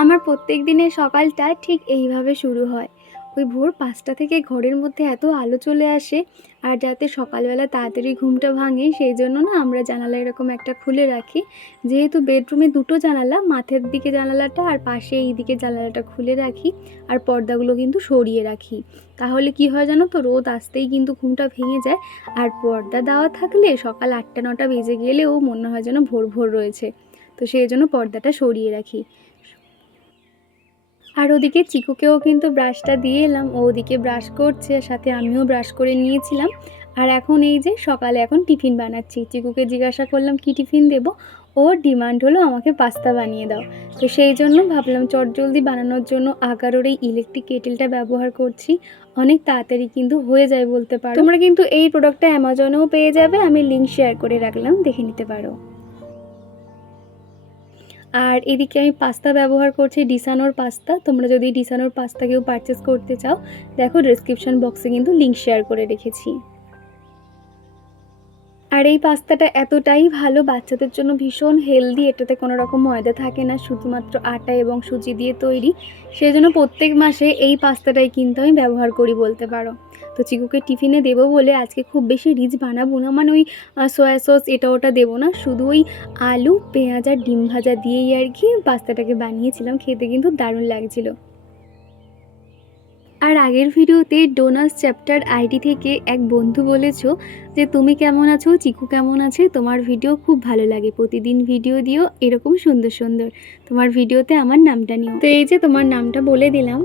আমার প্রত্যেক দিনের সকালটা ঠিক এইভাবে শুরু হয়। ওই ভোর ৫টা থেকে ঘরের মধ্যে এত আলো চলে আসে, আর যাতে সকালবেলা তাড়াতাড়ি ঘুমটা ভাঙে সেই জন্য না আমরা জানালা এরকম একটা খুলে রাখি। যেহেতু বেডরুমে দুটো জানালা, মাথার দিকে জানালাটা আর পাশে এই দিকে জানালাটা খুলে রাখি, আর পর্দাগুলো কিন্তু সরিয়ে রাখি। তাহলে কি হয় জানো তো, রোদ আসতেই কিন্তু ঘুমটা ভেঙে যায়। আর পর্দা দেওয়া থাকলে সকাল ৮টা ৯টা বেজে গেলেও মনে হয় যেন ভোর ভোর রয়েছে। তো সেই জন্য পর্দাটা সরিয়ে রাখি। আর ওদিকে চিকুকেও কিন্তু ব্রাশটা দিয়ে এলাম, ও ওদিকে ব্রাশ করছে, সাথে আমিও ব্রাশ করে নিয়েছিলাম। আর এখন এই যে সকালে এখন টিফিন বানাচ্ছি। চিকুকে জিজ্ঞাসা করলাম কি টিফিন দেব, ওর ডিমান্ড হলো আমাকে পাস্তা বানিয়ে দাও। তো সেই জন্য ভাবলাম চটজলদি বানানোর জন্য আগারোর এই ইলেকট্রিক কেটেলটা ব্যবহার করছি। অনেক তাড়াতাড়ি কিন্তু হয়ে যায় বলতে পারো। তোমরা কিন্তু এই প্রোডাক্টটা অ্যামাজনেও পেয়ে যাবে, আমি লিঙ্ক শেয়ার করে রাখলাম, দেখে নিতে পারো। আর এদিকে আমি পাস্তা ব্যবহার করছি ডিসানোর পাস্তা। তোমরা যদি ডিসানোর পাস্তা কেউ পারচেস করতে চাও, দেখো ডেসক্রিপশন বক্সে কিন্তু লিঙ্ক শেয়ার করে রেখেছি। আর এই পাস্তাটা এতটাই ভালো, বাচ্চাদের জন্য ভীষণ হেলদি, এটাতে কোনো রকম ময়দা থাকে না, শুধুমাত্র আটা এবং সুজি দিয়ে তৈরি। সেই জন্য প্রত্যেক মাসে এই পাস্তাটাই কিন্তু আমি ব্যবহার করি বলতে পারো। তো চিকুকে টিফিনে দেবো বলে আজকে খুব বেশি রিচ বানাবো না, মানে ওই সয়া সস এটা ওটা দেবো না, শুধু ওই আলু পেঁয়াজ আর ডিম ভাজা দিয়েই আর কি পাস্তাটাকে বানিয়েছিলাম। খেতে কিন্তু দারুণ লাগছিলো। আর আগের ভিডিওতে ডোনাস চ্যাপ্টার আইডি থেকে এক বন্ধু বলেছো যে তুমি কেমন আছো, চিকু কেমন আছে, তোমার ভিডিও খুব ভালো লাগে, প্রতিদিন ভিডিও দিও এরকম সুন্দর সুন্দর, তোমার ভিডিওতে আমার নামটা নিও। তো এই যে তোমার নামটা বলে দিলাম।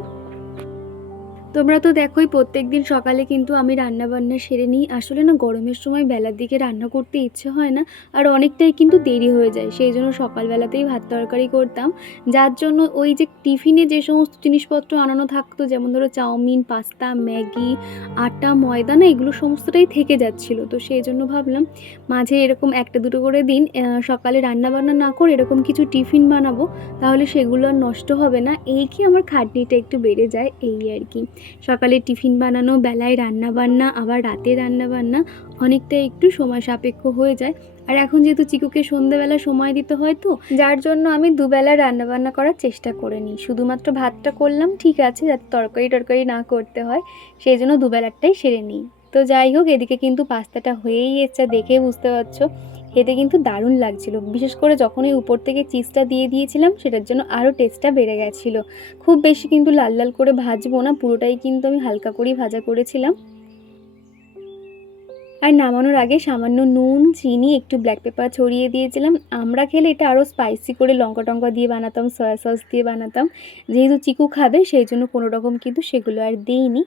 তোমরা তো দেখোই প্রত্যেক দিন সকালে কিন্তু আমি রান্নাবান্না সেরে নিই। আসলে না গরমের সময় বেলার দিকে রান্না করতে ইচ্ছে হয় না, আর অনেকটাই কিন্তু দেরি হয়ে যায়, সেই জন্য সকালবেলাতেই ভাত তরকারি করতাম। যার জন্য ওই যে টিফিনে যে সমস্ত জিনিসপত্র আনানো থাকতো, যেমন ধরো চাউমিন, পাস্তা, ম্যাগি, আটা, ময়দা, না এগুলো সমস্তটাই থেকে যাচ্ছিল। তো সেই জন্য ভাবলাম মাঝে এরকম একটা দুটো করে দিন সকালে রান্নাবান্না না করে এরকম কিছু টিফিন বানাবো, তাহলে সেগুলো আর নষ্ট হবে না। এই কি আমার খাটনিটা একটু বেড়ে যায় এই আর কি। সকালে টিফিন বানানো, বেলায় রান্না বান্না, আবার রাতে রান্না বান্না, অনেকটা একটু সময় সাপেক্ষ হয়ে যায়। আর এখন যেহেতু চিকুকে সন্ধ্যেবেলা সময় দিতে হয়, তো যার জন্য আমি দুবেলা রান্না বান্না করার চেষ্টা করে নিই। শুধুমাত্র ভাতটা করলাম ঠিক আছে, যাতে তরকারি টরকারি না করতে হয়, সেই জন্য দুবেলারটাই সেরে নিই। তো যাই হোক, এদিকে কিন্তু পাস্তাটা হয়েই এসেছে, দেখে বুঝতে পারছো খেতে কিন্তু দারুণ লাগছিল। বিশেষ করে যখন এই উপর থেকে চিজটা দিয়ে দিয়েছিলাম, সেটার জন্য আরও টেস্টটা বেড়ে গেছিলো। খুব বেশি কিন্তু লাল লাল করে ভাজবো না, পুরোটাই কিন্তু আমি হালকা করেই ভাজা করেছিলাম। আর নামানোর আগে সামান্য নুন, চিনি, একটু ব্ল্যাক পেপার ছড়িয়ে দিয়েছিলাম। আমরা খেলে এটা আরও স্পাইসি করে লঙ্কা টঙ্কা দিয়ে বানাতাম, সয়া সস দিয়ে বানাতাম। যেহেতু চিকু খাবে সেই জন্য কোনো রকম কিন্তু সেগুলো আর দিইনি।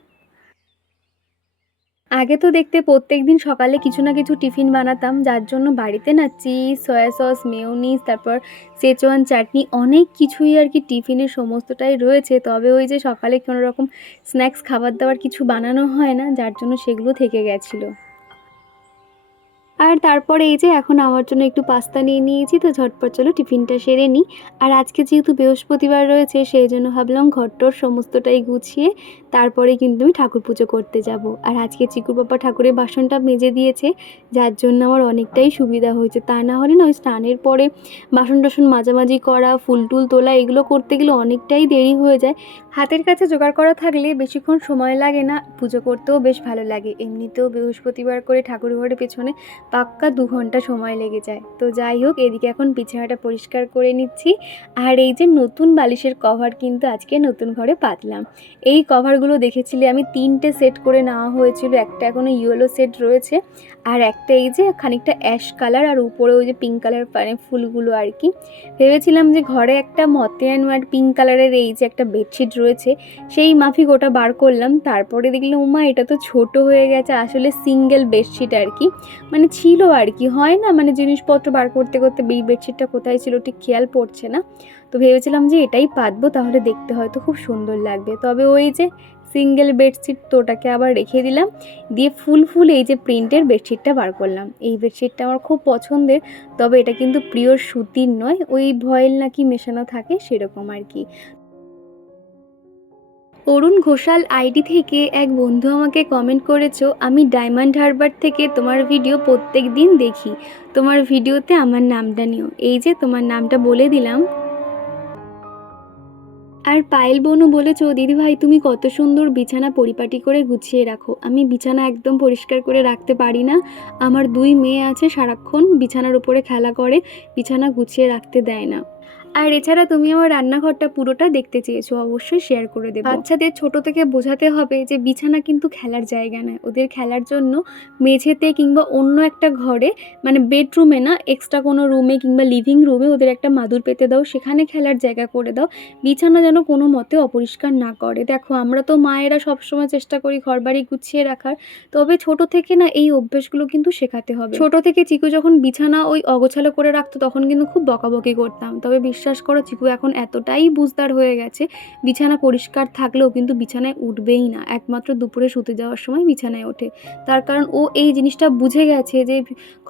আগে তো দেখতে প্রত্যেক দিন সকালে কিছু না কিছু টিফিন বানাতাম, যার জন্য বাড়িতে না চিজ, সয়া সস, মেয়োনিজ, তারপর সেচওয়ান চাটনি, অনেক কিছুই আর কি টিফিনের সমস্তটাই রয়েছে। তবে ওই যে সকালে কোনো রকম স্ন্যাক্স খাবার দাবার কিছু বানানো হয় না, যার জন্য সেগুলো থেকে গেছিলো। আর তারপরে এই যে এখন আমার জন্য একটু পাস্তা নিয়ে নিয়েছি, তো ঝটপট চলো টিফিনটা সেরে নিই। আর আজকে যেহেতু বৃহস্পতিবার রয়েছে, সেই জন্য ভাবলাম ঘরটর সমস্তটাই গুছিয়ে তারপরে কিন্তু আমি ঠাকুর পুজো করতে যাব। আর আজকে চিকুর বাবা ঠাকুরের বাসনটা মেজে দিয়েছে, যার জন্য আমার অনেকটাই সুবিধা হয়েছে। তা না হলে না ওই স্নানের পরে বাসন টাসন মাজামাজি করা, ফুল টুল তোলা, এগুলো করতে গেলে অনেকটাই দেরি হয়ে যায়। হাতের কাছে জোগাড় করা থাকলে বেশিক্ষণ সময় লাগে না, পুজো করতেও বেশ ভালো লাগে। এমনিতেও বৃহস্পতিবার করে ঠাকুর ঘরের পেছনে পাক্কা 2 ঘন্টা সময় লেগে যায়। তো যাই হোক, এদিকে এখন বিছানাটা পরিষ্কার করে নিচ্ছি। আর এই যে নতুন বালিশের কভার কিন্তু আজকে নতুন ঘরে পাতলাম। এই কভারগুলো দেখেছিলে আমি 3টে সেট করে নেওয়া হয়েছিল, একটা এখনও ইয়েলো সেট রয়েছে, আর একটা এই যে খানিকটা অ্যাশ কালার, আর উপরে ওই যে পিঙ্ক কালার মানে ফুলগুলো আর কি। ভেবেছিলাম যে ঘরে একটা মতিয়ান আর পিঙ্ক কালারের এই যে একটা বেডশিট রয়েছে, সেই মাফিক ওটা বার করলাম। তারপরে দেখলাম ওমা এটা তো ছোট হয়ে গেছে, আসলে সিঙ্গেল বেডশিট আর কি, মানে ছিল আর কি, হয় না মানে জিনিসপত্র বার করতে করতে এই বেডশিটটা কোথায় ছিল ঠিক খেয়াল পড়ছে না। তো ভেবেছিলাম যে এটাই পাতবো, তাহলে দেখতে হয়তো খুব সুন্দর লাগবে। তবে ওই যে সিঙ্গেল বেডশিট, তো ওটাকে আবার রেখে দিলাম, দিয়ে ফুল ফুল এই যে প্রিন্টের বেডশিটটা বার করলাম। এই বেডশিটটা আমার খুব পছন্দের, তবে এটা কিন্তু পিওর সুতির নয়, ওই ভয়েল নাকি মেশানো থাকে সেরকম আর কি। অরুণ ঘোষাল আইডি থেকে এক বন্ধু আমাকে কমেন্ট করেছো, আমি ডায়মন্ড হারবার থেকে তোমার ভিডিও প্রত্যেক দিন দেখি, তোমার ভিডিওতে আমার নামটা নিও। এই যে তোমার নামটা বলে দিলাম। আর পায়েল বোনও বলেছো, দিদিভাই তুমি কত সুন্দর বিছানা পরিপাটি করে গুছিয়ে রাখো। আমি বিছানা একদম পরিষ্কার করে রাখতে পারি না, আমার 2 মেয়ে আছে, সারাক্ষণ বিছানার উপরে খেলা করে, বিছানা গুছিয়ে রাখতে দেয় না। আর এছাড়া তুমি আমার রান্নাঘরটা পুরোটা দেখতে চেয়েছো, অবশ্যই শেয়ার করে দেবো। বাচ্চাদের ছোট থেকে বোঝাতে হবে যে বিছানা কিন্তু খেলার জায়গা নয়, ওদের খেলার জন্য মেঝেতে কিংবা অন্য একটা ঘরে, মানে বেডরুমে না, এক্সট্রা কোনো রুমে কিংবা লিভিং রুমে ওদের একটা মাদুর পেতে দাও, সেখানে খেলার জায়গা করে দাও। বিছানা যেন কোনো মতে অপরিষ্কার না করে। দেখো আমরা তো মায়েরা সবসময় চেষ্টা করি ঘরবাড়ি গুছিয়ে রাখার, তবে ছোট থেকে না এই অভ্যেসগুলো কিন্তু শেখাতে হবে। ছোট থেকে চিকু যখন বিছানা ওই অগোছালো করে রাখতো তখন কিন্তু খুব বকাবকি করতাম, তবে বিশ্বাস করো চিকু এখন এতটাই বুঝদার হয়ে গেছে, বিছানা পরিষ্কার থাকলেও কিন্তু বিছানায় উঠবেই না, একমাত্র দুপুরে শুতে যাওয়ার সময় বিছানায় ওঠে। তার কারণ ও এই জিনিসটা বুঝে গেছে যে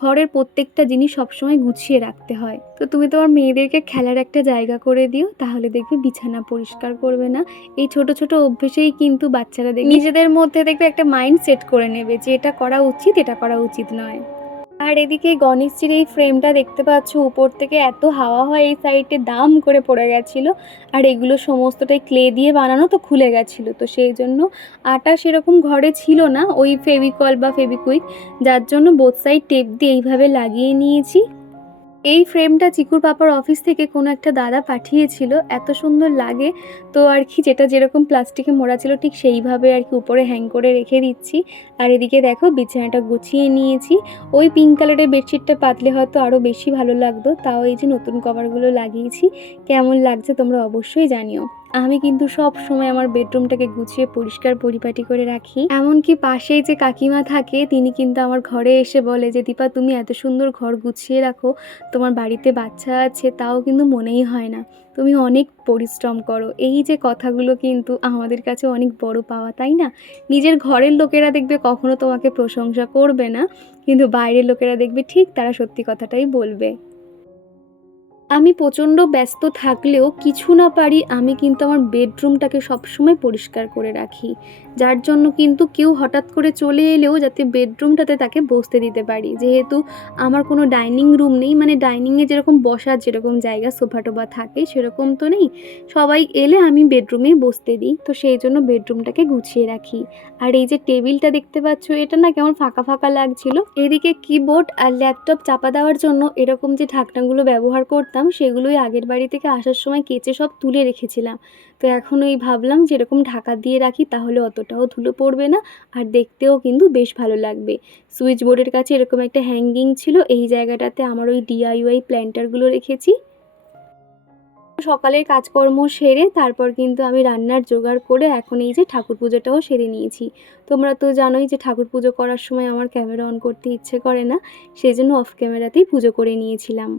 ঘরের প্রত্যেকটা জিনিস সবসময় গুছিয়ে রাখতে হয়। তো তুমি তোমার মেয়েদেরকে খেলার একটা জায়গা করে দিও, তাহলে দেখবে বিছানা পরিষ্কার করবে না। এই ছোট ছোট অভ্যেসেই কিন্তু বাচ্চারা দেখবে নিজেদের মধ্যে দেখবে একটা মাইন্ড সেট করে নেবে যে এটা করা উচিত, এটা করা উচিত নয়। আর এদিকে গণেশজির এই ফ্রেমটা দেখতে পাচ্ছ, উপর থেকে এত হাওয়া হয় এই সাইডে দাম করে পড়ে গেছিলো, আর এগুলো সমস্তটাই ক্লে দিয়ে বানানো, তো খুলে গেছিলো, তো সেই জন্য আটা সেরকম ঘরে ছিল না, ওই ফেভিকল বা ফেভিকুইক, যার জন্য বোথ সাইড টেপ দিয়ে এইভাবে লাগিয়ে নিয়েছি। এই ফ্রেমটা চিকুর পাপার অফিস থেকে কোনো একটা দাদা পাঠিয়েছিল, এত সুন্দর লাগে, তো আর কি যেটা যেরকম প্লাস্টিকে মোড়া ছিল ঠিক সেইভাবে আর কি উপরে হ্যাং করে রেখে দিচ্ছি। আর এদিকে দেখো বিছানাটা গুছিয়ে নিয়েছি, ওই পিঙ্ক কালারের বেডশিটটা পাতলে হয়তো আরও বেশি ভালো লাগতো, তাও এই যে নতুন কভারগুলো লাগিয়েছি, কেমন লাগছে তোমরা অবশ্যই জানিও। আমি কিন্তু সব সময় আমার বেডরুমটাকে গুছিয়ে পরিষ্কার পরিপাটি করে রাখি, এমনকি পাশেই যে কাকিমা থাকে তিনি কিন্তু আমার ঘরে এসে বলে যে দীপা তুমি এত সুন্দর ঘর গুছিয়ে রাখো, তোমার বাড়িতে বাচ্চা আছে তাও কিন্তু মনেই হয় না, তুমি অনেক পরিশ্রম করো। এই যে কথাগুলো কিন্তু আমাদের কাছে অনেক বড় পাওয়া, তাই না? নিজের ঘরের লোকেরা দেখবে কখনো তোমাকে প্রশংসা করবে না, কিন্তু বাইরের লোকেরা দেখবে ঠিক তারা সত্যি কথাটাই বলবে। আমি প্রচণ্ড ব্যস্ত থাকলেও কিছু না পারি, আমি কিন্তু আমার বেডরুমটাকে সবসময় পরিষ্কার করে রাখি, যার জন্য কিন্তু কেউ হঠাৎ করে চলে এলেও যাতে বেডরুমটাতে তাকে বসতে দিতে পারি। যেহেতু আমার কোনো ডাইনিং রুম নেই, মানে ডাইনিংয়ে যেরকম বসার যেরকম জায়গা সোফা টোফা থাকে সেরকম তো নেই, সবাই এলে আমি বেডরুমেই বসতে দিই, তো সেই জন্য বেডরুমটাকে গুছিয়ে রাখি। আর এই যে টেবিলটা দেখতে পাচ্ছ, এটা না কেমন ফাঁকা ফাঁকা লাগছিল, এদিকে কিবোর্ড আর ল্যাপটপ চাপা দেওয়ার জন্য এরকম যে ঢাকনাগুলো ব্যবহার করতাম সেগুলোই আগের বাড়ি থেকে আসার সময় কেচে সব তুলে রেখেছিলাম, তো এখন ওই ভাবলাম যে এরকম ঢাকা দিয়ে রাখি, তাহলে অতটাও ধুলো পড়বে না, আর দেখতেও কিন্তু বেশ ভালো লাগবে। সুইচ বোর্ডের কাছে এরকম একটা হ্যাঙ্গিং ছিল, এই জায়গাটাতে আমার ওই ডিআইওয়াই প্ল্যান্টারগুলো রেখেছি। সকালের কাজকর্ম সেরে তারপর কিন্তু আমি রান্নার জোগাড় করে এখন এই যে ঠাকুর পুজোটাও সেরে নিয়েছি। তোমরা তো জানোই যে ঠাকুর পুজো করার সময় আমার ক্যামেরা অন করতে ইচ্ছে করে না, সেই জন্য অফ ক্যামেরাতেই পুজো করে নিয়েছিলাম।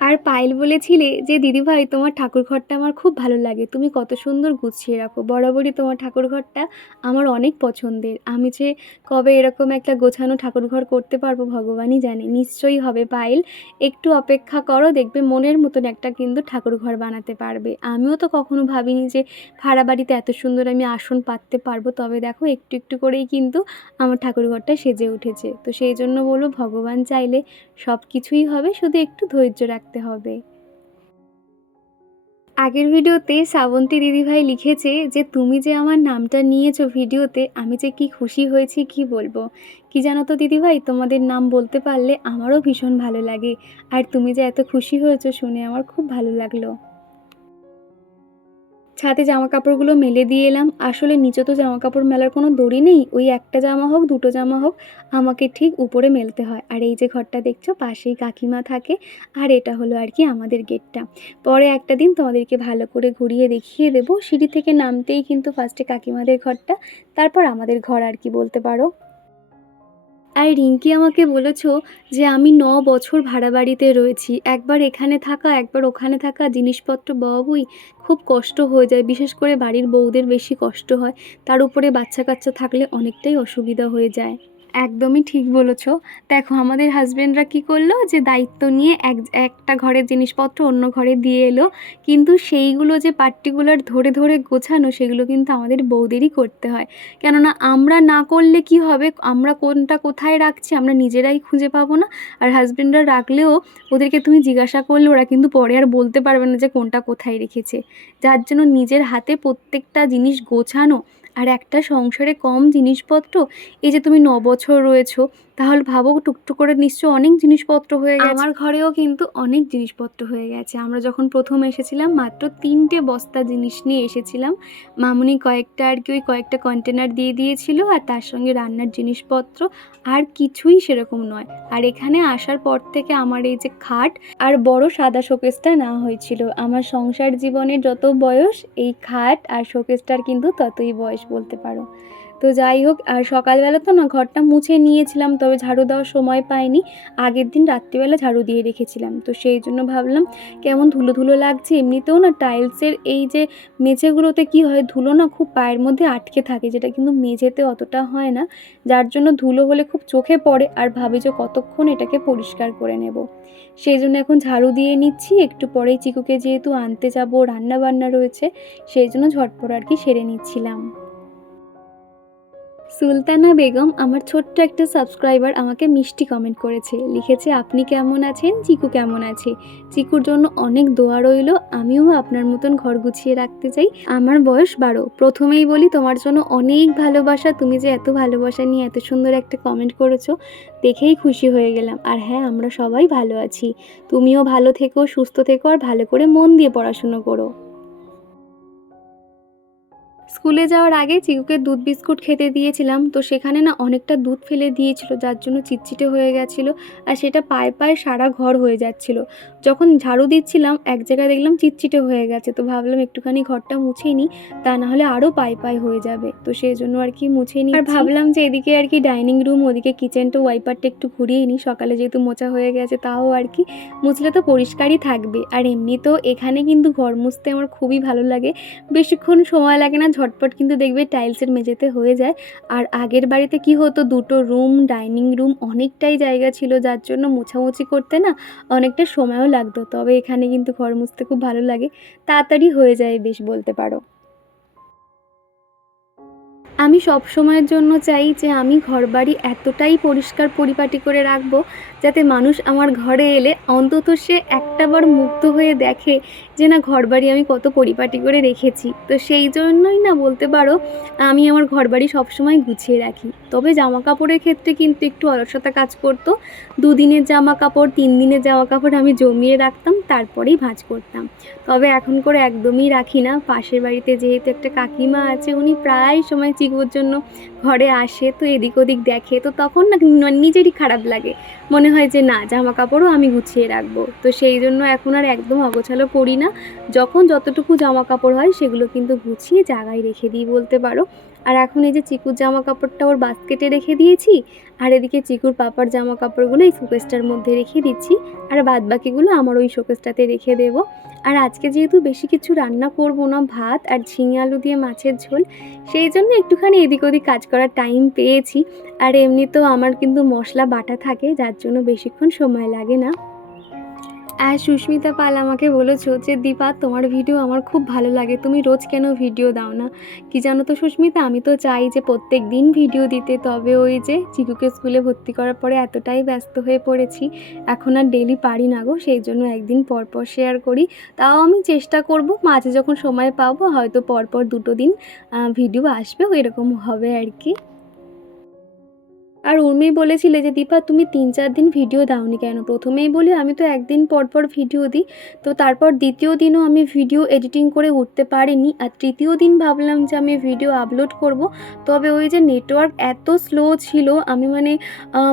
আর পায়েল বলেছিলে যে দিদিভাই তোমার ঠাকুর ঘরটা আমার খুব ভালো লাগে, তুমি কত সুন্দর গুছিয়ে রাখো, বরাবরই তোমার ঠাকুর ঘরটা আমার অনেক পছন্দের। আমি যে কবে এরকম একটা গোছানো ঠাকুর ঘর করতে পারবো ভগবানই জানে, নিশ্চয়ই হবে পায়েল, একটু অপেক্ষা করো, দেখবে মনের মতন একটা কিন্তু ঠাকুর ঘর বানাতে পারবে। আমিও তো কখনো ভাবিনি যে ভাড়া বাড়িতে এত সুন্দর আমি আসন পাততে পারবো, তবে দেখো একটু একটু করেই কিন্তু আমার ঠাকুর ঘরটা সেজে উঠেছে। তো সেই জন্য বলবো ভগবান চাইলে সব কিছুই হবে, শুধু একটু ধৈর্য রাখতে হবে। আগের ভিডিওতে শ্রাবন্তী দিদিভাই লিখেছে যে তুমি যে আমার নামটা নিয়েছো ভিডিওতে, আমি যে কি খুশি হয়েছি কি বলবো। কি জানো তো দিদিভাই, তোমাদের নাম বলতে পারলে আমারও ভীষণ ভালো লাগে, আর তুমি যে এত খুশি হয়েছো শুনে আমার খুব ভালো লাগলো। ছাদে জামা কাপড়গুলো মেলে দিয়ে এলাম, আসলে নিচে তো জামা কাপড় মেলার কোনো দড়ি নেই, ওই একটা জামা হোক দুটো জামা হোক আমাকে ঠিক উপরে মেলতে হয়। আর এই যে ঘরটা দেখছো পাশেই কাকিমা থাকে, আর এটা হলো আর কি আমাদের গেটটা। পরে একটা দিন তোমাদেরকে ভালো করে ঘুরিয়ে দেখিয়ে দেবো। সিঁড়ি থেকে নামতেই কিন্তু ফার্স্টে কাকিমাদের ঘরটা, তারপর আমাদের ঘর আর কি বলতে পারো। আর রিঙ্কি আমাকে বলেছ যে আমি 9 বছর ভাড়া বাড়িতে রয়েছি, একবার এখানে থাকা একবার ওখানে থাকা, জিনিসপত্র বওয়াবই খুব কষ্ট হয়ে যায়, বিশেষ করে বাড়ির বউদের বেশি কষ্ট হয়, তার উপরে বাচ্চা কাচ্চা থাকলে অনেকটাই অসুবিধা হয়ে যায়। একদমই ঠিক বলেছ। দেখো আমাদের হাজবেন্ডরা কি করলো যে দায়িত্ব নিয়ে একটা ঘরের জিনিসপত্র অন্য ঘরে দিয়ে এলো, কিন্তু সেইগুলো যে পার্টিকুলার ধরে ধরে গোছানো সেগুলো কিন্তু আমাদের বউদেরই করতে হয়। কেননা আমরা না করলে কি হবে, আমরা কোনটা কোথায় রাখছি আমরা নিজেরাই খুঁজে পাবো না, আর হাজবেন্ডরা রাখলেও ওদেরকে তুমি জিজ্ঞাসা করলে ওরা কিন্তু পরে আর বলতে পারবে না যে কোনটা কোথায় রেখেছে। যার জন্য নিজের হাতে প্রত্যেকটা জিনিস গোছানো। আর একটা সংসারে কম জিনিসপত্র, এই যে তুমি 9 বছর রয়েছো, তাহলে ভাবো টুকটুক করে নিশ্চয় অনেক জিনিসপত্র হয়ে গেছে। আমার ঘরেও কিন্তু অনেক জিনিসপত্র হয়ে গেছে। আমরা যখন প্রথম এসেছিলাম মাত্র 3টে বস্তা জিনিস নিয়ে এসেছিলাম। মামুনি কয়েকটা আর কি ওই কয়েকটা কন্টেনার দিয়ে দিয়েছিল, আর তার সঙ্গে রান্নার জিনিসপত্র, আর কিছুই সেরকম নয়। আর এখানে আসার পর থেকে আমার এই যে খাট আর বড় সাদা শোকেসটা না হয়েছিল। আমার সংসার জীবনের যত বয়স, এই খাট আর শোকেসটার কিন্তু ততই বয়স বলতে পারো। তো যাই হোক, আর সকালবেলা তো না ঘরটা মুছে নিয়েছিলাম, তবে ঝাড়ু দেওয়ার সময় পাইনি। আগের দিন রাত্রিবেলা ঝাড়ু দিয়ে রেখেছিলাম, তো সেই জন্য ভাবলাম কেমন ধুলো ধুলো লাগছে। এমনিতেও না টাইলসের এই যে মেঝেগুলোতে কি হয়, ধুলো না খুব পায়ের মধ্যে আটকে থাকে, যেটা কিন্তু মেঝেতে অতটা হয় না, যার জন্য ধুলো হলে খুব চোখে পড়ে, আর ভাবি যে কতক্ষণ এটাকে পরিষ্কার করে নেব। সেই জন্য এখন ঝাড়ু দিয়ে নিচ্ছি, একটু পরেই চিকুকে যেহেতু আনতে যাব, রান্না বান্না রয়েছে, সেই জন্য ঝটপট আর কি সেরে নিচ্ছিলাম। সুলতানা বেগম আমার ছোট্ট একটা সাবস্ক্রাইবার আমাকে মিষ্টি কমেন্ট করেছে, লিখেছে আপনি কেমন আছেন, চিকু কেমন আছে। চিকুর জন্য অনেক দোয়া রইল, আমিও আপনার মতন ঘর গুছিয়ে রাখতে চাই। আমার বয়স 12। প্রথমেই বলি তোমার জন্য অনেক ভালোবাসা, তুমি যে এত ভালোবাসা নিয়ে এত সুন্দর একটা কমেন্ট করেছো দেখেই খুশি হয়ে গেলাম। আর হ্যাঁ, আমরা সবাই ভালো আছি, তুমিও ভালো থেকো, সুস্থ থেকো, আর ভালো করে মন দিয়ে পড়াশুনো করো। স্কুলে যাওয়ার আগে চিকুকে দুধ বিস্কুট খেতে দিয়েছিলাম, তো সেখানে না অনেকটা দুধ ফেলে দিয়েছিল, যার জন্য চিটচিটে হয়ে গেছিলো, আর সেটা পায়ে পায়ে সারা ঘর হয়ে যাচ্ছিলো। যখন ঝাড়ু দিচ্ছিলাম এক জায়গায় দেখলাম চিটচিটে হয়ে গেছে, তো ভাবলাম একটুখানি ঘরটা মুছেই নিই, তা না হলে আরও পায়ে পায়ে হয়ে যাবে, তো সেই জন্য আর কি মুছে নিই। আর ভাবলাম যে এদিকে আর কি ডাইনিং রুম, ওদিকে কিচেনটা ওয়াইপারটা একটু ঘুরিয়ে নিই, সকালে যেহেতু মোছা হয়ে গেছে, তাও আর কি মুছলে তো পরিষ্কারই থাকবে। আর এমনিতেও এখানে কিন্তু ঘর মুছতে আমার খুবই ভালো লাগে, বেশিক্ষণ সময় লাগে না, ঝটপট কিন্তু দেখবে টাইলসের মেঝেতে হয়ে যায়। আর আগের বাড়িতে কি হতো, 2টো রুম, ডাইনিং রুম, অনেকটাই জায়গা ছিল, যার জন্য মোছামুছি করতে না অনেকটা সময়ও লাগতো। তবে এখানে কিন্তু ঘর মুছতে খুব ভালো লাগে, তাড়াতাড়ি হয়ে যায় বেশ বলতে পারো। আমি সব সময়ের জন্য চাই যে আমি ঘরবাড়ি এতটাই পরিষ্কার পরিপাটি করে রাখবো, যাতে মানুষ আমার ঘরে এলে অন্তত সে একটাবার মুগ্ধ হয়ে দেখে যে না ঘরবাড়ি আমি কত পরিপাটি করে রেখেছি। তো সেই জন্যই না বলতে পারো আমি আমার ঘরবাড়ি সবসময় গুছিয়ে রাখি। তবে জামা কাপড়ের ক্ষেত্রে কিন্তু একটু অলসতা কাজ করতো, 2 দিনের জামা কাপড় 3 দিনের জামা কাপড় আমি জমিয়ে রাখতাম, তারপরেই ভাঁজ করতাম। তবে এখন করে একদমই রাখি না। পাশের বাড়িতে যেহেতু একটা কাকিমা আছে, উনি প্রায় সময় চিকুর জন্য ঘরে আসে, তো এদিক ওদিক দেখে, তো তখন না নিজেরই খারাপ লাগে, মনে হয় যে না জামা কাপড়ও আমি গুছিয়ে রাখবো। তো সেই জন্য এখন আর একদম অগোছালো করি না, যখন যতটুকু জামা কাপড় হয় সেগুলো কিন্তু গুছিয়ে জায়গায় রেখে দিই বলতে পারো। আর এখন এই যে চিকুর জামা কাপড়টা ওর বাস্কেটে রেখে দিয়েছি, আর এদিকে চিকুর পাপার জামা কাপড়গুলো এই শোকেসটার মধ্যে রেখে দিচ্ছি, আর বাদ বাকিগুলো আমার ওই শোকেসটাতে রেখে দেবো। আর আজকে যেহেতু বেশি কিছু রান্না করব না, ভাত আর ঝিঙে আলু দিয়ে মাছের ঝোল, সেই জন্য একটুখানি এদিক ওদিক কাজ করার টাইম পেয়েছি। আর এমনিতেও আমার কিন্তু মশলা বাটা থাকে, যার জন্য বেশিক্ষণ সময় লাগে না। আর সুস্মিতা পাল আমাকে বলেছো যে দীপা তোমার ভিডিও আমার খুব ভালো লাগে, তুমি রোজ কেন ভিডিও দাও না। কি জানো তো সুস্মিতা, আমি তো চাই যে প্রত্যেক দিন ভিডিও দিতে, তবে ওই যে চিকুকে স্কুলে ভর্তি করার পরে এতটাই ব্যস্ত হয়ে পড়েছি, এখন আর ডেলি পারি না গো, সেই জন্য একদিন পর পর শেয়ার করি। তাও আমি চেষ্টা করব, মাঝে যখন সময় পাবো হয়তো পরপর 2টো দিন ভিডিও আসবে, এরকম হবে আর কি। আর উর্মি বলেছিলে যে দীপা তুমি 3-4 দিন ভিডিও দাওনি কেন। প্রথমেই বলি আমি তো একদিন পর পর ভিডিও দিই, তো তারপর দ্বিতীয় দিনও আমি ভিডিও এডিটিং করে উঠতে পারিনি, আর তৃতীয় দিন ভাবলাম যে আমি ভিডিও আপলোড করব, তবে ওই যে নেটওয়ার্ক এত স্লো ছিল, আমি মানে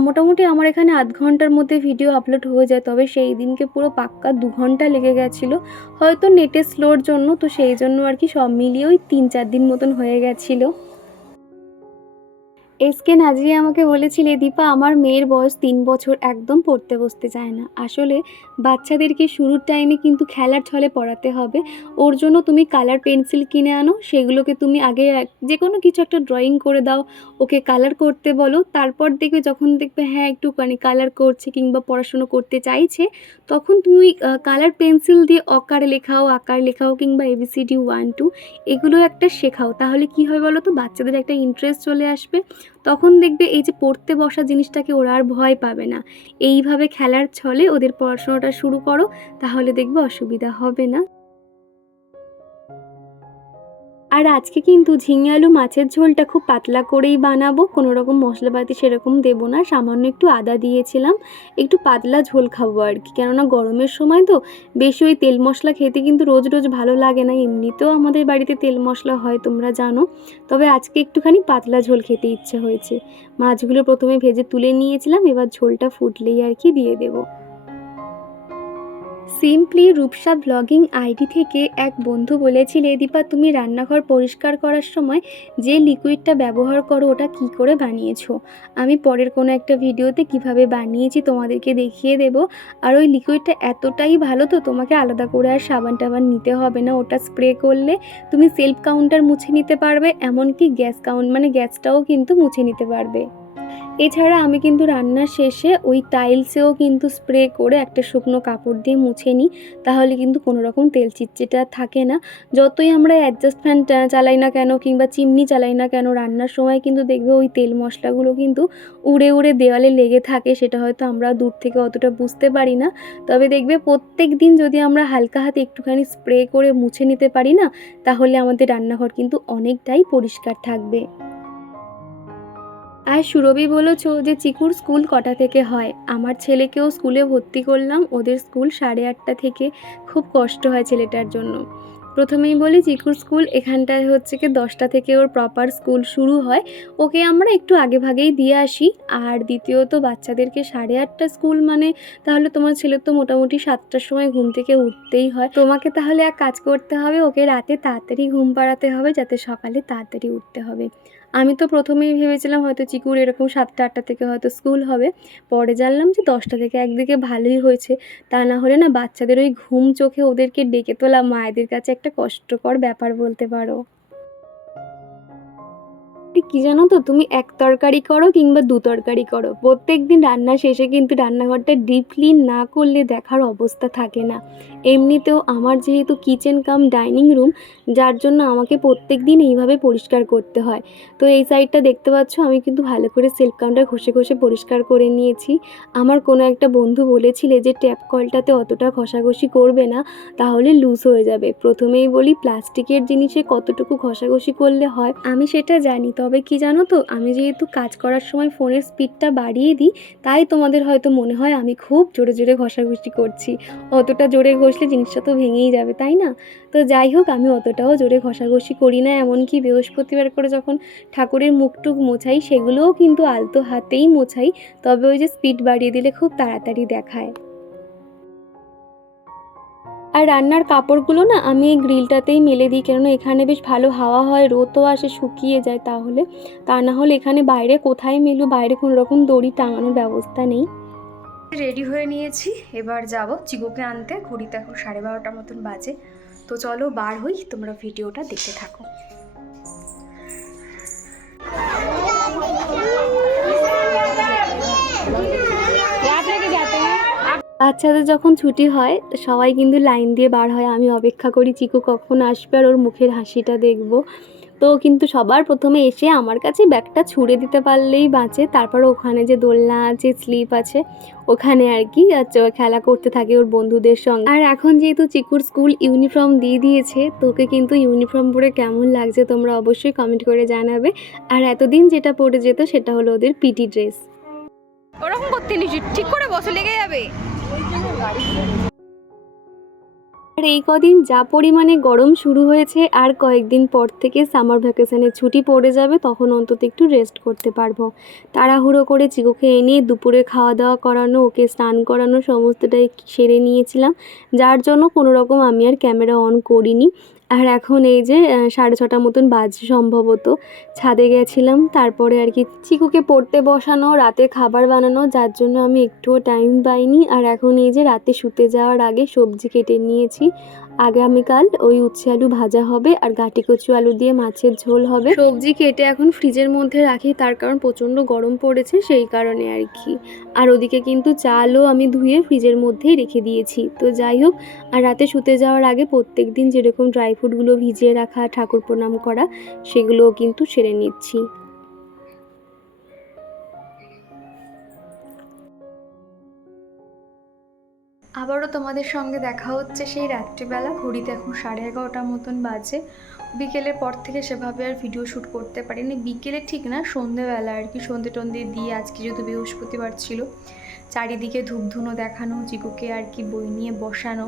মোটামুটি আমার এখানে আধ ঘন্টার মধ্যে ভিডিও আপলোড হয়ে যায়, তবে সেই দিনকে পুরো পাক্কা 2 ঘন্টা লেগে গেছিলো, হয়তো নেটের স্লোর জন্য, তো সেই জন্য আর কি সব মিলিয়ে ওই 3-4 দিন মতন হয়ে গেছিলো। এসকে নাজরিয়া আমাকে বলেছিলে, দীপা আমার মেয়ের বয়স 3 বছর, একদম পড়তে বসতে চায় না। আসলে বাচ্চাদেরকে শুরুর টাইমে কিন্তু খেলার ছলে পড়াতে হবে। ওর জন্য তুমি কালার পেন্সিল কিনে আনো, সেগুলোকে তুমি আগে যে কোনো কিছু একটা ড্রয়িং করে দাও, ওকে কালার করতে বলো। তারপর দেখবে যখন দেখবে হ্যাঁ একটুখানি কালার করছে কিংবা পড়াশুনো করতে চাইছে, তখন তুমি কালার পেন্সিল দিয়ে অকার লেখাও, আকার লেখাও কিংবা ABCD 1 2 এগুলো একটা শেখাও। তাহলে কী হয় বলো তো, বাচ্চাদের একটা ইন্টারেস্ট চলে আসবে। তখন দেখবে এই যে পড়তে বসা জিনিসটাকে ওরা আর ভয় পাবে না। এইভাবে খেলার ছলে ওদের পড়াশোনাটা শুরু করো, তাহলে দেখবে অসুবিধা হবে না। আর আজকে কিন্তু ঝিঙে আলু মাছের ঝোলটা খুব পাতলা করেই বানাবো, কোনো রকম মশলাপাতি সেরকম দেবো না, সামান্য একটু আদা দিয়েছিলাম, একটু পাতলা ঝোল খাবো আর কি। কেননা গরমের সময় তো বেশি ওই তেল মশলা খেতে কিন্তু রোজ রোজ ভালো লাগে না, এমনিতেও আমাদের বাড়িতে তেল মশলা হয় তোমরা জানো। তবে আজকে একটুখানি পাতলা ঝোল খেতে ইচ্ছে হয়েছে। মাছগুলো প্রথমে ভেজে তুলে নিয়েছিলাম, এবার ঝোলটা ফুটলেই আর কি দিয়ে দেবো। সিম্পলি রূপসা ব্লগিং আইডি থেকে এক বন্ধু বলেছিলে, দীপা তুমি রান্নাঘর পরিষ্কার করার সময় যে লিকুইডটা ব্যবহার করো ওটা কি করে বানিয়েছো। আমি পরের কোনো একটা ভিডিওতে কিভাবে বানিয়েছি তোমাদেরকে দেখিয়ে দেব। আর ওই লিকুইডটা এতটাই ভালো তো তোমাকে আলাদা করে আর সাবান টাবান নিতে হবে না, ওটা স্প্রে করলে তুমি সেলফ কাউন্টার মুছে নিতে পারবে, এমনকি গ্যাসটাও কিন্তু মুছে নিতে পারবে। এছাড়া আমি কিন্তু রান্নার শেষে ওই টাইলসেও কিন্তু স্প্রে করে একটা শুকনো কাপড় দিয়ে মুছে নিই, তাহলে কিন্তু কোনো রকম তেল চিটচিটে থাকে না। যতই আমরা অ্যাডজাস্ট ফ্যান চালাই না কেন কিংবা চিমনি চালাই না কেন, রান্নার সময় কিন্তু দেখবে ওই তেল মশলাগুলো কিন্তু উড়ে উড়ে দেওয়ালে লেগে থাকে, সেটা হয়তো আমরা দূর থেকে অতটা বুঝতে পারি না। তবে দেখবে প্রত্যেক দিন যদি আমরা হালকা হাতে একটুখানি স্প্রে করে মুছে নিতে পারি না, তাহলে আমাদের রান্নাঘর কিন্তু অনেকটাই পরিষ্কার থাকবে। আর সুরভি বলেছো যে চিকুর স্কুল কটা থেকে হয়। আমার ছেলেকেও স্কুলে ভর্তি করলাম, ওদের স্কুল 8:30 থেকে। খুব কষ্ট হয় ছেলেটার জন্য। প্রথমেই বলি, চিকুর স্কুল এখানটায় হচ্ছে কি 10টা থেকে ওর প্রপার স্কুল শুরু হয়, ওকে আমরা একটু আগে ভাগেই দিয়ে আসি। আর দ্বিতীয়ত বাচ্চাদেরকে 8:30 স্কুল মানে তাহলে তোমার ছেলে তো মোটামুটি 7টার সময় ঘুম থেকে উঠতেই হয়। তোমাকে তাহলে এক কাজ করতে হবে, ওকে রাতে তাড়াতাড়ি ঘুম পাড়াতে হবে যাতে সকালে তাড়াতাড়ি উঠতে হবে। আমি তো প্রথমেই ভেবেছিলাম হয়তো চিকুর এরকম 7টা 8টা থেকে হয়তো স্কুল হবে, পরে জানলাম যে 10টা থেকে। একদিকে ভালোই হয়েছে, তা না হলে না বাচ্চাদের ওই ঘুম চোখে ওদেরকে ডেকে তোলা মায়েদের কাছে একটা কষ্টকর ব্যাপার বলতে পারো। কি জানো তো, তুমি এক তরকারি করো কিংবা 2 তরকারি করো, প্রত্যেক দিন রান্না শেষে কিন্তু রান্নাঘরটা ডিপ ক্লিন না করলে দেখার অবস্থা থাকে না। এমনিতেও আমার যেহেতু কিচেন কাম ডাইনিং রুম, যার জন্য আমাকে প্রত্যেক দিন এইভাবে পরিষ্কার করতে হয়। তো এই সাইডটা দেখতে পাচ্ছ আমি কিন্তু ভালো করে সেলফ কাউন্টার ঘষে ঘষে পরিষ্কার করে নিয়েছি। আমার কোনো একটা বন্ধু বলেছিলে যে ট্যাপ কলটাতে অতটা ঘষাঘষি করবে না, তাহলে লুজ হয়ে যাবে। প্রথমেই বলি, প্লাস্টিকের জিনিসে কতটুকু ঘষাঘষি করলে হয় আমি সেটা জানি। তবে কি জানো তো, আমি যেহেতু কাজ করার সময় ফোনের স্পিডটা বাড়িয়ে দিই, তাই তোমাদের হয়তো মনে হয় আমি খুব জোরে জোরে ঘষাঘষি করছি। অতটা জোরে ঘষলে জিনিসটা তো ভেঙেই যাবে, তাই না? তো যাই হোক, আমি অতটাও জোরে ঘষাঘষি করি না। এমনকি বৃহস্পতিবার করে যখন ঠাকুরের মুখটুক মোছাই, সেগুলোও কিন্তু আলতো হাতেই মোছাই। তবে ওই যে স্পিড বাড়িয়ে দিলে খুব তাড়াতাড়ি দেখায়। আর রান্নার কাপড়গুলো না আমি এই গ্রিলটাতেই মেলে দিই, কেননা এখানে বেশ ভালো হাওয়া হয়, রোদও আসে, শুকিয়ে যায় তাহলে। তা না হলে এখানে বাইরে কোথায় মেলবো, বাইরে কোনো রকম দড়ি টাঙানোর ব্যবস্থা নেই। রেডি হয়ে নিয়েছি, এবার যাব চিকুকে আনতে। ঘড়িতে এখন 12:30 মতন বাজে। তো চলো বার হই, তোমরা ভিডিওটা দেখতে থাকো। বাচ্চাদের যখন ছুটি হয় সবাই কিন্তু লাইন দিয়ে বার হয়, আমি অপেক্ষা করি চিকু কখন আসবে আর ওর মুখের হাসিটা দেখব। তো কিন্তু সবার প্রথমে এসে আমার কাছে ব্যাগটা ছুঁড়ে দিতে পারলেই বাঁচে। তারপর ওখানে যে দোলনা আছে, স্লিপ আছে, ওখানে আর কি খেলা করতে থাকে ওর বন্ধুদের সঙ্গে। আর এখন যেহেতু চিকুর স্কুল ইউনিফর্ম দিয়ে দিয়েছে, তোকে কিন্তু ইউনিফর্ম পরে কেমন লাগছে তোমরা অবশ্যই কমেন্ট করে জানাবে। আর এতদিন যেটা পরে যেত সেটা হলো ওদের পিটি ড্রেস। ওরকম করতে নিচ্ছি, ঠিক করে বসে লেগে যাবে। আর এই কদিন যা পরিমাণে গরম শুরু হয়েছে, আর কয়েকদিন পর থেকে সামার ভ্যাকেশনের ছুটি পড়ে যাবে, তখন অন্তত একটু রেস্ট করতে পারবো। তাড়াহুড়ো করে চিকুকে এনে দুপুরে খাওয়া দাওয়া করানো, ওকে স্নান করানো সমস্তটাই সেরে নিয়েছিলাম, যার জন্য কোনো রকম আমি আর ক্যামেরা অন করিনি। আর এখন এই যে 6:30 মতন বাজে সম্ভবত, ছাদে গেছিলাম, তারপরে আর কি চিকুকে পড়তে বসানো, রাতে খাবার বানানো, যার জন্য আমি একটুও টাইম পাইনি। আর এখন এই যে রাতে শুতে যাওয়ার আগে সবজি কেটে নিয়েছি। আগামীকাল ওই উচ্ছে আলু ভাজা হবে আর গাটি কচু আলু দিয়ে মাছের ঝোল হবে। সবজি কেটে এখন ফ্রিজের মধ্যে রাখি, তার কারণ প্রচণ্ড গরম পড়েছে সেই কারণে আর কি। আর ওদিকে কিন্তু চালও আমি ধুয়ে ফ্রিজের মধ্যেই রেখে দিয়েছি। তো যাই হোক, আর রাতে শুতে যাওয়ার আগে প্রত্যেক দিন যেরকম ড্রাই ফ্রুটগুলো ভিজিয়ে রাখা, ঠাকুর প্রণাম করা, সেগুলোও কিন্তু সেরে নিচ্ছি। আবারও তোমাদের সঙ্গে দেখা হচ্ছে সেই রাত্রিবেলা। ঘড়িতে এখন 11:30 মতন বাজে। বিকেলের পর থেকে সেভাবে আর ভিডিও শ্যুট করতে পারিনি। বিকেলে ঠিক না, সন্ধেবেলা আর কি, সন্ধে টন্ধে দিয়ে, আজকে যেহেতু বৃহস্পতিবার ছিল, চারিদিকে ধূপধুনো দেখানো, চিকুকে আর কি বই নিয়ে বসানো।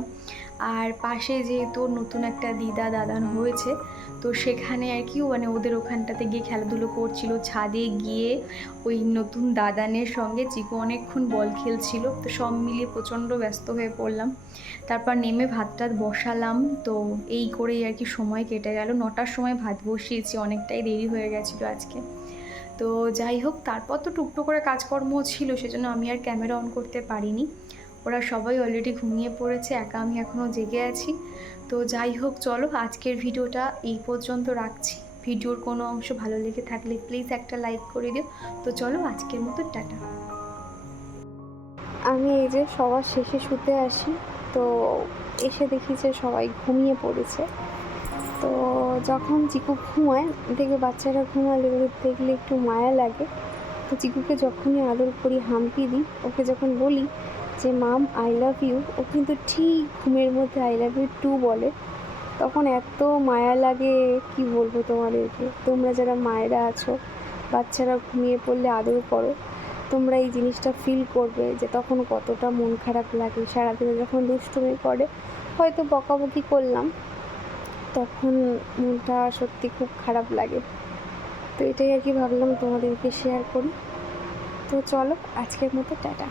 আর পাশে যেহেতু নতুন একটা দাদান হয়েছে, তো সেখানে আর কি মানে ওদের ওখানটাতে গিয়ে খেলাধুলো করছিল। ছাদে গিয়ে ওই নতুন দাদানের সঙ্গে চিকু অনেকক্ষণ বল খেলছিল। তো সব মিলিয়ে প্রচণ্ড ব্যস্ত হয়ে পড়লাম। তারপর নেমে ভাত টাত বসালাম। তো এই করেই আর কি সময় কেটে গেল। 9টার সময় ভাত বসিয়েছি, অনেকটাই দেরি হয়ে গেছিলো আজকে। তো যাই হোক, তারপর তো টুকটুক করে কাজকর্ম ছিল, সেজন্য আমি আর ক্যামেরা অন করতে পারিনি। ওরা সবাই অলরেডি ঘুমিয়ে পড়েছে, একা আমি এখনও জেগে আছি। তো যাই হোক, চলো আজকের ভিডিওটা এই পর্যন্ত রাখছি। ভিডিওর কোনো অংশ ভালো লেগে থাকলে প্লিজ একটা লাইক করে দিও। তো চলো আজকের মতো টাটা। আমি এই যে সবার শেষে শুতে আসি, তো এসে দেখি যে সবাই ঘুমিয়ে পড়েছে। তো যখন চিকু ঘুমায়, দেখে বাচ্চারা ঘুমালে ওদের দেখলে একটু মায়া লাগে। তো চিকুকে যখনই আদর করি, হাম্পি দিই, ওকে যখন বলি যে মাম আই লাভ ইউ, ও কিন্তু ঠিক ঘুমের মধ্যে আই লাভ ইউ টু বলে। তখন এত মায়া লাগে, কি বলবো তোমাদেরকে। তোমরা যারা মায়েরা আছো, বাচ্চারা ঘুমিয়ে পড়লে আদর করো, তোমরা এই জিনিসটা ফিল করবে যে তখন কতটা মন খারাপ লাগে। সারাদিনে যখন দুষ্টুমি করে, হয়তো বকাবকি করলাম, তখন মনটা সত্যি খুব খারাপ লাগে। তো এটাই আর কি ভাবলাম তোমাদেরকে শেয়ার করি। তো চলো আজকের মতো টাটা।